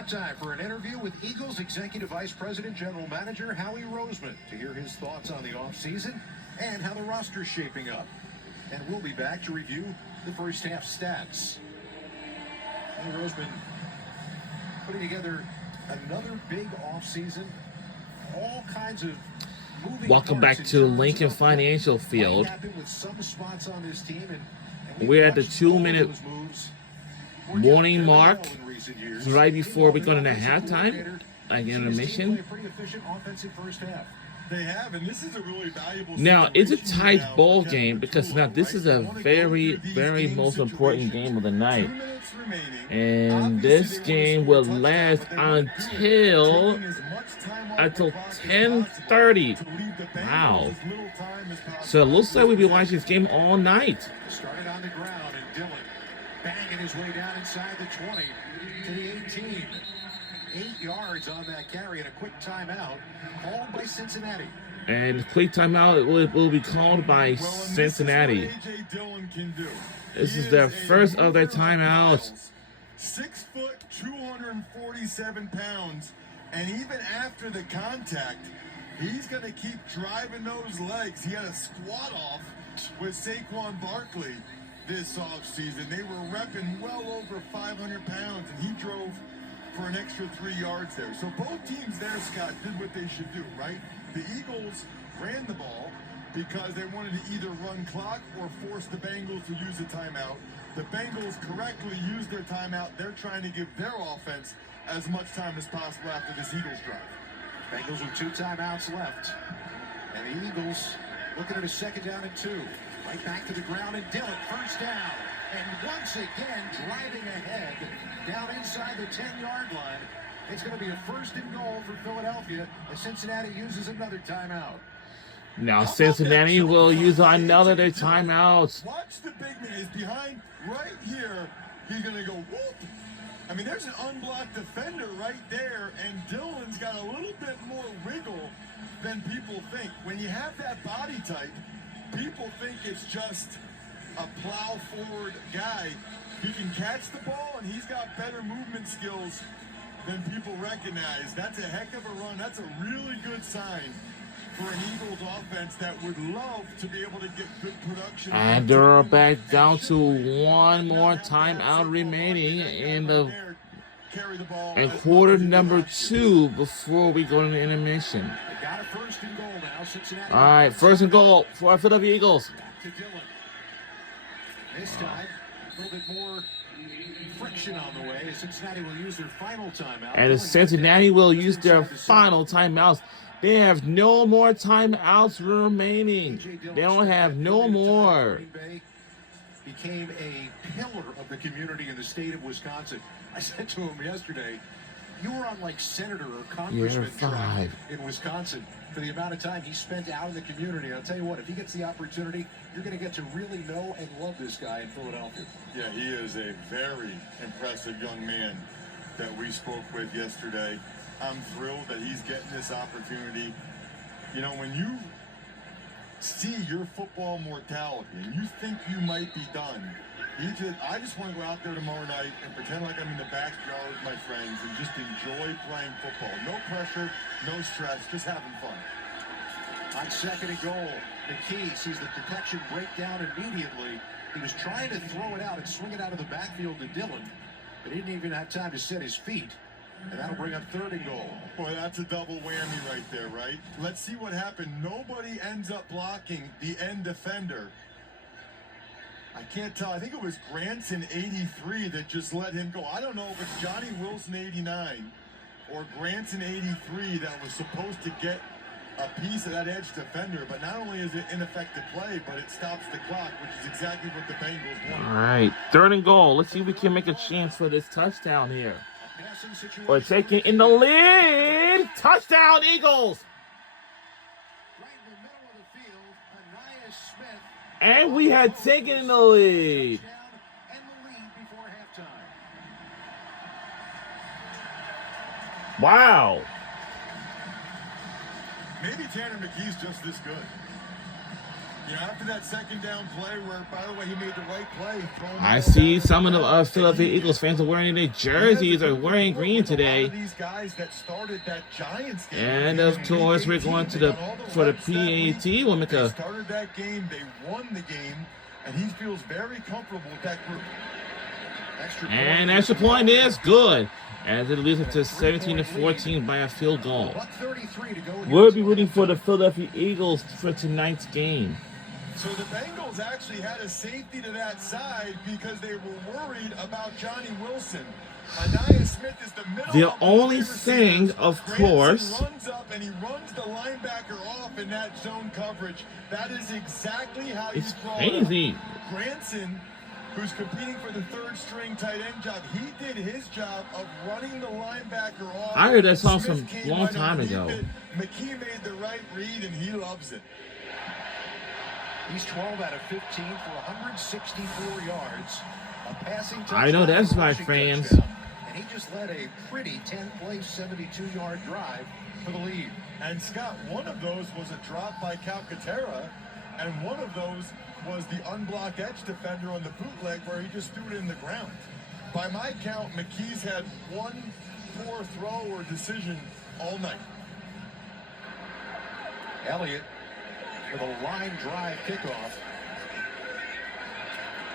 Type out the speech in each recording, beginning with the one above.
halftime for an interview with Eagles Executive Vice President General Manager Howie Roseman to hear his thoughts on the offseason and how the roster's shaping up. And we'll be back to review the first half stats. Howie Roseman putting together another big offseason, all kinds of Welcome back to Lincoln Financial Field. We're at the 2-minute warning mark right before we go into halftime, like intermission. They have, and this is a really valuable. Now, it's a tight ball game because now this is a very, very most important game of the night. And this game will last until 10:30. Wow. So it looks like we'll be watching this game all night. Started on the ground, and Dillon banging his way down inside the 20 to the 18. 8 yards on that carry and a quick timeout called by Cincinnati. And quick timeout will be called by Cincinnati. This is their first of their timeouts. 6 foot, 247 pounds, and even after the contact, he's going to keep driving those legs. He had a squat off with Saquon Barkley this offseason. They were repping well over 500 pounds, and he drove for an extra 3 yards there. So both teams there, Scott, did what they should do, right? The Eagles ran the ball because they wanted to either run clock or force the Bengals to use a timeout. The Bengals correctly used their timeout. They're trying to give their offense as much time as possible after this Eagles drive. Bengals with 2 timeouts left. And the Eagles looking at a 2nd down and 2. Right back to the ground, and Dillon, first down. And once again, driving ahead down inside the 10-yard line. It's going to be a 1st and goal for Philadelphia as Cincinnati uses another timeout. Now Cincinnati will use another timeout. Watch the big man. He's behind right here. He's going to go whoop. I mean, there's an unblocked defender right there, and Dillon's got a little bit more wiggle than people think. When you have that body type, people think it's just a plow forward guy. He can catch the ball, and he's got better movement skills than people recognize. That's a heck of a run. That's a really good sign for an Eagles offense that would love to be able to get good production. And they're back down to one more timeout remaining in the quarter number 2 before we go into intermission. They got a 1st and goal now. Cincinnati. All right, 1st and goal for our Philadelphia Eagles. Back to Dillon. This time, a little bit more friction on the way. Cincinnati will use their final timeout. And Cincinnati will use their final timeouts. They have no more timeouts remaining. They don't have no more. Became a pillar of the community in the state of Wisconsin. I said to him yesterday, you were on like senator or congressman track in Wisconsin for the amount of time he spent out in the community. And I'll tell you what, if he gets the opportunity, you're going to get to really know and love this guy in Philadelphia. Yeah, he is a very impressive young man that we spoke with yesterday. I'm thrilled that he's getting this opportunity. You know, when you see your football mortality and you think you might be done, I just want to go out there tomorrow night and pretend like I'm in the backyard with my friends and just enjoy playing football. No pressure, no stress, just having fun. On 2nd and goal, McKee sees the protection break down immediately. He was trying to throw it out and swing it out of the backfield to Dillon, but he didn't even have time to set his feet. And that'll bring up 3rd and goal. Boy, that's a double whammy right there, right? Let's see what happened. Nobody ends up blocking the end defender. I can't tell. I think it was Granson 83 that just let him go. I don't know if it's Johnny Wilson 89 or Granson 83 that was supposed to get a piece of that edge defender, but not only is it ineffective play, but it stops the clock, which is exactly what the Bengals want. All right, 3rd and goal. Let's see if we can make a chance for this touchdown here. We're taking in the lead. Touchdown, Eagles. Right in the middle of the field, Ainias Smith. And we had taken the lead. And the lead before halftime. Wow. Maybe Tanner McKee's just this good. You know, after that second down play, where, by the way, he made the right play. I see some of the Philadelphia Eagles fans are wearing their jerseys, are wearing green today. These guys that started that Giants game. And of course, we're going to for the PAT. We'll make They a started that game, they won the game, and he feels very comfortable with that group. extra point is good, as it leads it to 17-14 by a field goal. We'll be rooting for the Philadelphia Eagles for tonight's game. So the Bengals actually had a safety to that side because they were worried about Johnny Wilson. Anaya Smith is the middle. The only thing, of course, runs up and he runs the linebacker off in that zone coverage. That is exactly how it's you draw crazy. Granson, who's competing for the third string tight end job, he did his job of running the linebacker off. I heard that song some Smith came long right time underneath ago. it. McKee made the right read and he loves it. He's 12 out of 15 for 164 yards. A passing touchdown. I know that's and a right, rushing fans. touchdown. And he just led a pretty 10-play, 72-yard drive for the lead. And Scott, one of those was a drop by Calcaterra, and one of those was the unblocked edge defender on the bootleg where he just threw it in the ground. By my count, McKee's had one poor throw or decision all night. Elliott with a line drive kickoff.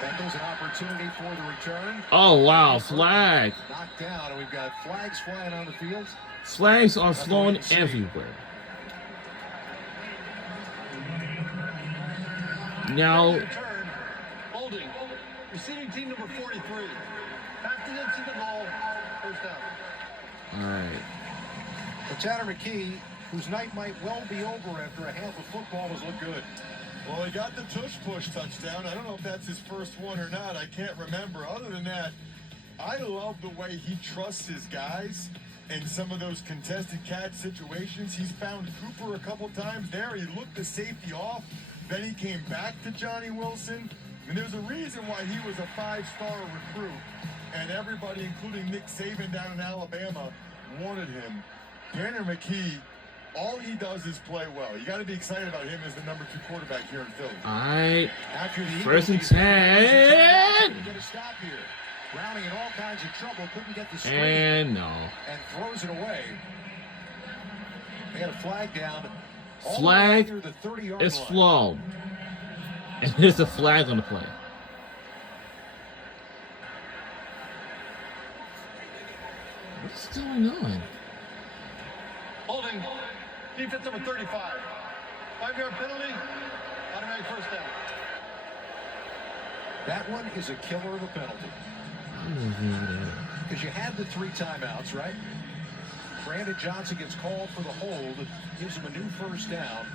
Bengals an opportunity for the return. Oh wow, flag! Knocked down, and we've got flags flying on the field. Flags are flowing everywhere. Now, Holding. Receiving team number 43. Packed it into the ball. First down. all right. But Tanner McKee, whose night might well be over after a half of football, has looked good. Well, he got the tush-push touchdown. I don't know if that's his first one or not. I can't remember. Other than that, I love the way he trusts his guys in some of those contested catch situations. He's found Cooper a couple times there. He looked the safety off. Then he came back to Johnny Wilson. And there's a reason why he was a five-star recruit. And everybody, including Nick Saban down in Alabama, wanted him. Tanner McKee, all he does is play well. You got to be excited about him as the number 2 quarterback here in Philly. All right. After the First and Eagles, 10. get a stop here. Browning in all kinds of trouble, couldn't get the screen, And no. and throws it away. They had a flag down. all the way Flag near the 30-yard is line. flown. And there's a flag on the play. What's going on? Holding. Defense number 35. 5-yard penalty. Automatic first down. That one is a killer of a penalty. Because you had the 3 timeouts, right? Brandon Johnson gets called for the hold, gives him a new first down.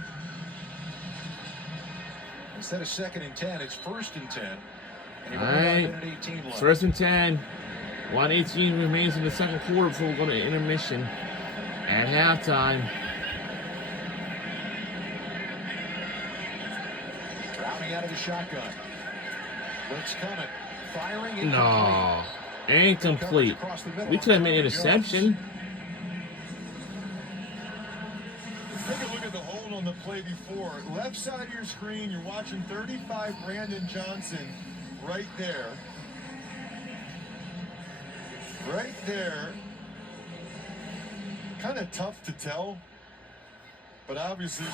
Instead of 2nd and 10, it's 1st and 10. And All you've only got a right. minute 18 left. First and 10. 1:18 remains in the second quarter before we go to intermission. At halftime. Browning out of the shotgun. Blitz coming. Firing incomplete. No. Incomplete. We could have made an interception. Take a look at the hold on the play before. Left side of your screen, you're watching 35 Brandon Johnson right there. Right there. Kind of tough to tell. But obviously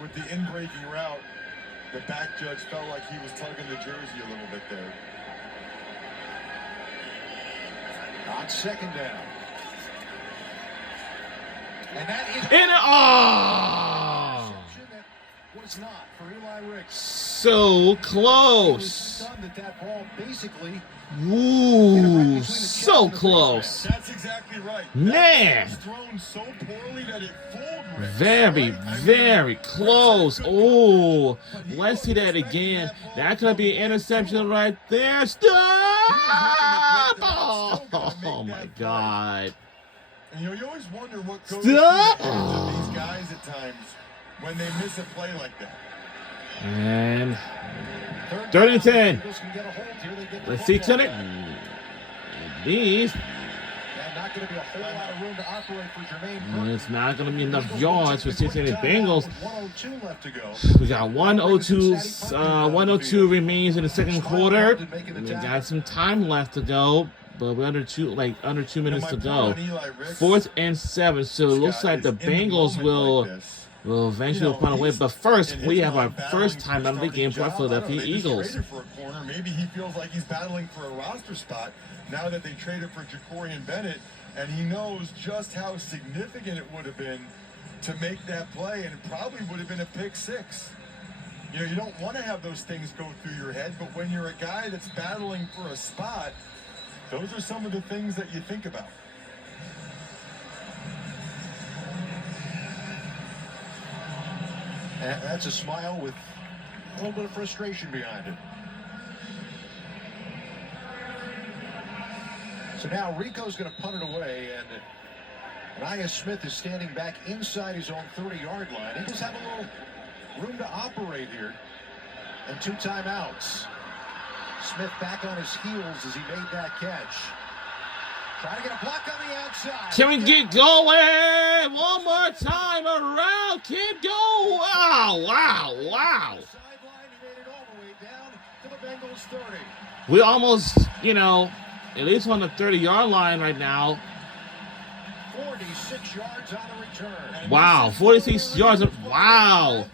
with the in-breaking route, the back judge felt like he was tugging the jersey a little bit there. On 2nd down. And that is And oh! that was not for Eli Ricks. So He was close. stunned that that ball basically Ooh, so close. That's exactly right. Man. That ball was thrown so poorly that it fooled Ricks, Very, right? I mean, very close. Oh, let's see that again. That could be an interception right there. Stop! Oh my God. And you always wonder what goes Stop! through the heads of these guys at times when they miss a play like that. And 3rd and 10. Eagles can get a hold here. They get the let's see football tonight. back. These. And not going to be a whole lot of room to operate for Jermaine And Burton. it's not going to be enough yards for Cincinnati Bengals. With 1:02 left to go. We got 102 remains in the second quarter. We got some time left to go, but we're under 2 minutes to go. 4th and 7. So it looks like the Bengals will eventually punt away. But first, we have our first time out of the game for our Philadelphia Eagles. Maybe he feels like he's battling for a roster spot now that they traded for Jacorian Bennett, and he knows just how significant it would have been to make that play, and it probably would have been a pick 6. You know, you don't want to have those things go through your head, but when you're a guy that's battling for a spot, those are some of the things that you think about. And that's a smile with a little bit of frustration behind it. So now Rico's going to punt it away, and Nia Smith is standing back inside his own 30-yard line. Eagles have a little room to operate here, and 2 timeouts. Smith back on his heels as he made that catch. Trying to get a block on the outside. Can we get going? One more time around. Keep going. Wow. Sideline, he made it all the way down to the Bengals 30. We almost, at least on the 30-yard line right now. 46 yards on the return. Wow, 46 yards. Wow.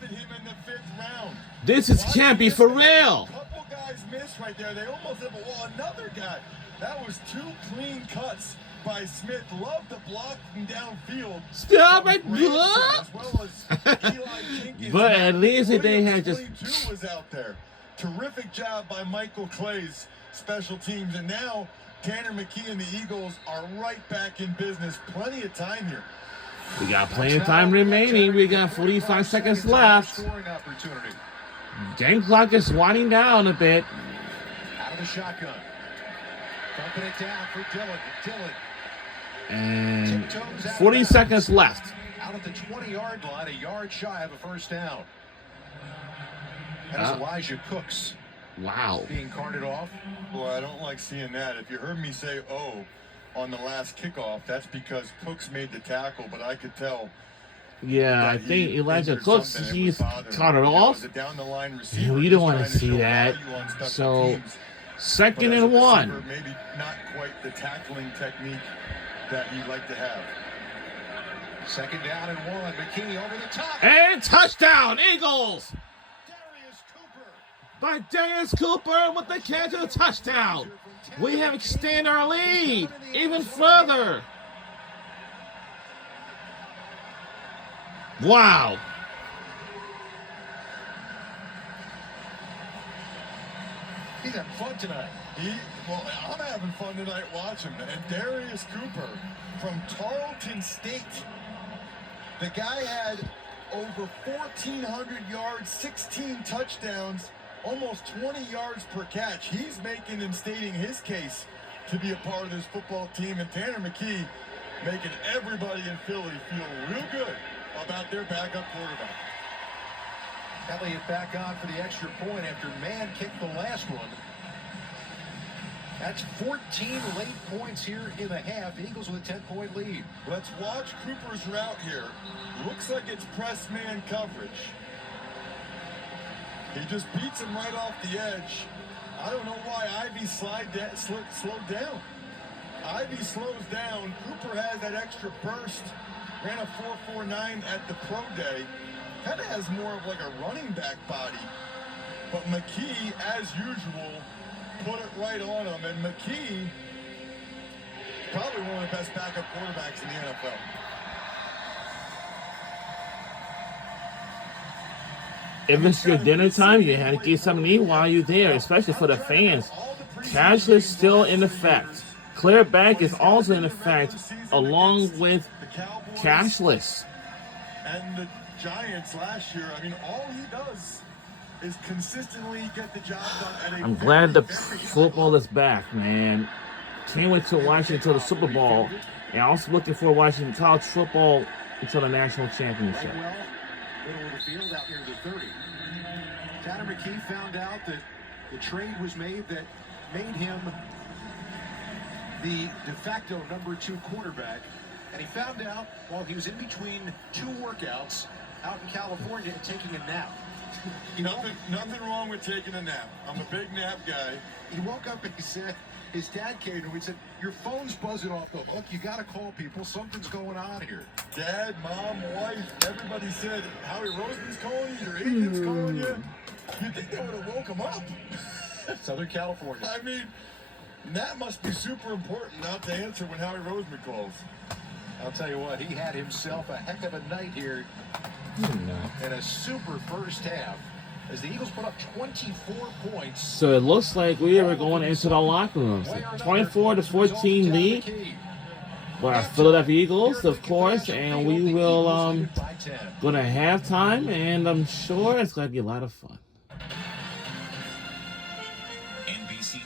This can't be for real. A couple guys missed right there. They almost hit the wall. Another guy. That was 2 clean cuts by Smith. Love to block him downfield. Stop it, As well as Eli Jenkins. But at least they had just. 22 was out there. Terrific job by Michael Clay's special teams, and now Tanner McKee and the Eagles are right back in business. Plenty of time here. We got plenty of time remaining. We got 45 seconds left. Scoring opportunity. Game clock is winding down a bit. Out of the shotgun. Dumping it down for Dillon. And 40 seconds left. Out at the 20-yard line, a yard shy of a first down. That is Elijah Cooks. Wow. Being carted off. Boy, I don't like seeing that. If you heard me say, on the last kickoff, that's because Cooks made the tackle, but I could tell. Yeah, I think Elijah Cooks, he's caught it off. We don't want to see that. So, 2nd and 1. Maybe not quite the tackling technique that you'd like to have. 2nd down and 1. McKinney over the top. And touchdown, Eagles! Darius Cooper. By Darius Cooper with the catch of the touchdown. We have extended our lead even further. Wow. He's having fun tonight. I'm having fun tonight watching him. And Darius Cooper from Tarleton State. The guy had over 1,400 yards, 16 touchdowns, almost 20 yards per catch. He's making and stating his case to be a part of this football team. And Tanner McKee making everybody in Philly feel real good about their backup quarterback. Elliott back on for the extra point after Mann kicked the last one. That's 14 late points here in the half. Eagles with a 10-point lead. Let's watch Cooper's route here. Looks like it's press man coverage. He just beats him right off the edge. I don't know why Ivy slowed down. Ivy slows down. Cooper has that extra burst. Ran a 4.49 at the pro day. Kind of has more of like a running back body. But McKee, as usual, put it right on him. And McKee, probably one of the best backup quarterbacks in the NFL. If it's your dinner time, you had to get something to eat while you're there, especially for the fans. Cashless still in effect. Clear Back is also in effect, along with cashless. And the Giants last year, all he does is consistently get the job done. I'm glad the football is back, man. Can't wait to watch it until the Super Bowl. And also looking forward to watching college football until the national championship. Right well, middle of the field out near the 30. Tanner McKee found out that the trade was made that made him the de facto #2 quarterback, and he found out while he was in between 2 workouts out in California and taking a nap. Nothing wrong with taking a nap. I'm a big nap guy. He woke up and he said, his dad came to him and said, your phone's buzzing off the hook. You got to call people. Something's going on here. Dad, mom, wife, everybody said, Howie Roseman's calling you, your agent's calling you. You'd think they would have woke him up. Southern California. I mean, that must be super important not to answer when Howie Roseman calls. I'll tell you what, he had himself a heck of a night here in a super first half as the Eagles put up 24 points. So it looks like we are going into the locker rooms. 24-14 lead. For our Philadelphia Eagles, of course, and we will go to halftime, and I'm sure it's going to be a lot of fun.